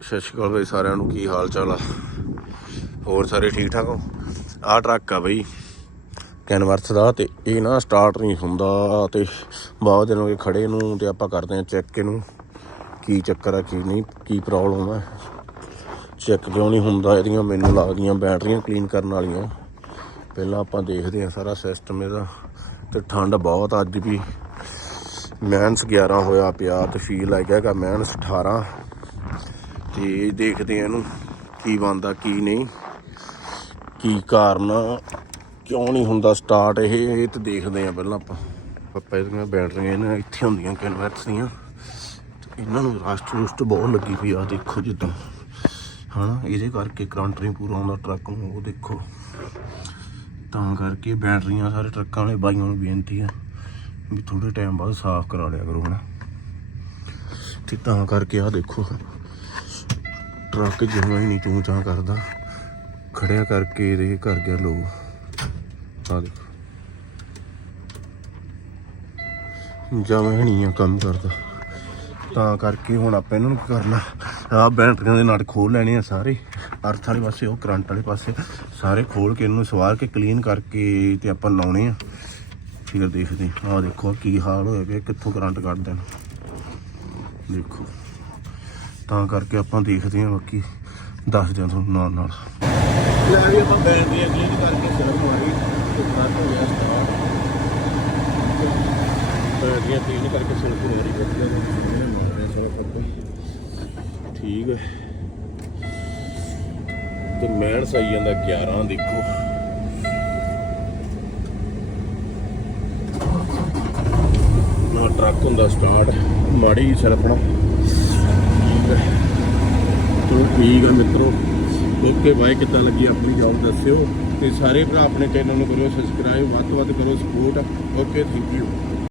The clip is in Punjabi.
ਸਤਿ ਸ਼੍ਰੀ ਅਕਾਲ ਬਈ ਸਾਰਿਆਂ ਨੂੰ, ਕੀ ਹਾਲ ਚਾਲ ਆ? ਹੋਰ ਸਾਰੇ ਠੀਕ ਠਾਕ ਹੋ? ਆਹ ਟਰੱਕ ਆ ਬਈ, ਕੈਨਵਰਸ ਦਾ ਤੇ ਇਹ ਨਾ ਸਟਾਰਟ ਨਹੀਂ ਹੁੰਦਾ ਤੇ ਬਹੁਤ ਦਿਨ ਹੋ ਗਏ ਖੜੇ ਨੂੰ ਤੇ ਆਪਾਂ ਕਰਦੇ ਆ ਚੈੱਕ ਇਹਨੂੰ, ਕੀ ਚੱਕਰ ਆ, ਕੀ ਨਹੀਂ, ਕੀ ਪ੍ਰੋਬਲਮ ਆ। ਚੈੱਕ ਕਿਉਂ ਨਹੀਂ ਹੁੰਦਾ ਇਹਦੀਆਂ? ਮੈਨੂੰ ਲੱਗਦੀਆਂ ਬੈਟਰੀਆਂ ਕਲੀਨ ਕਰਨ ਵਾਲੀਆਂ। ਪਹਿਲਾਂ ਆਪਾਂ ਦੇਖਦੇ ਆ ਸਾਰਾ ਸਿਸਟਮ ਇਹਦਾ ਤੇ ਠੰਡ ਬਹੁਤ ਅੱਜ ਵੀ। ਮੈਨਸ 11 ਹੋਇਆ ਪਿਆ ਤੇ ਫੀਲ ਆ ਗਿਆਗਾ ਮੈਨਸ 18 ਤੇ ਦੇਖਦੇ ਆ ਇਹਨੂੰ ਕੀ ਬੰਦਾ ਕੀ ਨਹੀਂ, ਕੀ ਕਾਰਨ ਕਿਉਂ ਨਹੀਂ ਹੁੰਦਾ ਸਟਾਰਟ ਇਹ ਇਹ ਤੇ ਦੇਖਦੇ ਆ ਪਹਿਲਾਂ ਆਪਾਂ। ਆਪਾਂ ਇਹਦੀਆਂ ਬੈਟਰੀਆਂ ਇਹਨਾਂ ਇੱਥੇ ਹੁੰਦੀਆਂ ਕਨਵਰਟਸ ਦੀਆਂ। ਤੇ ਇਹਨਾਂ ਨੂੰ ਰਸਟ ਰੁਸਟ ਬਹੁਤ ਲੱਗੀ ਪਈ ਆ, ਦੇਖੋ ਜਿੱਦਾਂ। ਹਨਾ, ਇਹਦੇ ਕਰਕੇ ਕਰੰਟ ਨਹੀਂ ਪੂਰਾ ਆਉਂਦਾ ਟਰੱਕ ਨੂੰ, ਉਹ ਦੇਖੋ। ਤਾਂ ਕਰਕੇ ਬੈਟਰੀਆਂ ਸਾਰੇ ਟਰੱਕਾਂ ਵਾਲੇ ਬਾਈਆਂ ਨੂੰ ਬੇਨਤੀ ਆ ਵੀ ਥੋੜੇ ਟਾਈਮ ਬਾਅਦ ਸਾਫ਼ ਕਰਾ ਲਿਆ ਕਰੋ, ਹਨਾ। ਤੇ ਤਾਂ ਕਰਕੇ ਆ ਦੇਖੋ। ਟਰੱਕ ਜਿਵੇਂ ਹੀ ਨਹੀਂ ਚੂੰ ਚਾਂ ਕਰਦਾ, ਖੜਿਆ ਕਰਕੇ ਇਹਦੇ ਕਰ ਗਿਆ ਲੋਕ। ਆ ਦੇਖੋ। ਜਮੇ ਨਹੀਂ ਆ ਕੰਮ ਕਰਦਾ। ਤਾਂ ਕਰਕੇ ਹੁਣ ਆਪਾਂ ਇਹਨਾਂ ਨੂੰ ਕਰਨਾ? ਆ ਬੈਟਰੀਆਂ ਦੇ ਨਟ ਖੋਲ ਲੈਣੇ ਆ ਸਾਰੇ। ਅਰਥ ਵਾਲੇ ਪਾਸੇ, ਉਹ ਕਰੰਟ ਵਾਲੇ ਪਾਸੇ। ਸਾਰੇ ਖੋਲ ਕੇ ਇਹਨੂੰ ਸਵਾਰ ਕੇ ਕਲੀਨ ਕਰਕੇ ਤੇ ਆਪਾਂ ਲਾਉਣੇ ਆ। ਫਿਰ ਦੇਖਦੇ ਆ ਦੇਖੋ ਕੀ ਹਾਲ ਹੋਇਆ ਪਿਆ, ਕਿੱਥੋਂ ਕਰੰਟ ਕੱਢ ਦੇਣ ਦੇਖੋ। ਤਾਂ ਕਰਕੇ ਆਪਾਂ ਦੇਖਦੇ ਹਾਂ ਬਾਕੀ ਦੱਸਦੇ ਹਾਂ ਤੁਹਾਨੂੰ ਨਾਲ ਨਾਲ। ਲੈ ਵੀ ਆਪਾਂ ਬੈਟਰੀਆਂ ਕਲੀਨ ਕਰਕੇ ਸਿਰ ਮਾਰੀ, ਤੇ ਕਰ ਹੋ ਗਿਆ ਸਟਾਰਟ। ਬੈਟਰੀਆਂ ਕਲੀਨ ਕਰਕੇ ਸਿਰ ਹੋ ਰਹੀ ਵਧੀਆ ਨੇ ਮਾਰੇ ਠੀਕ ਹੈ। ਤੇ ਮੈਨ ਸਹੀ ਜਾਂਦਾ 11 ਦੇਖੋ। ਨਾ ਟਰੱਕ ਹੁੰਦਾ ਸਟਾਰਟ, ਮਾੜੀ ਸਿਰ ਆਪਣਾ। ਚਲੋ ਠੀਕ ਆ ਮਿੱਤਰੋ। ਓਕੇ ਬਾਏ, ਕਿੱਦਾਂ ਲੱਗੀ ਆਪਣੀ ਜੌਬ ਦੱਸਿਓ। ਤੇ ਸਾਰੇ ਭਰਾ ਆਪਣੇ ਚੈਨਲ ਨੂੰ ਕਰਿਓ ਸਬਸਕ੍ਰਾਈਬ ਵੱਧ ਤੋਂ ਵੱਧ ਕਰੋ ਸਪੋਰਟ ਓਕੇ ਥੈਂਕ ਯੂ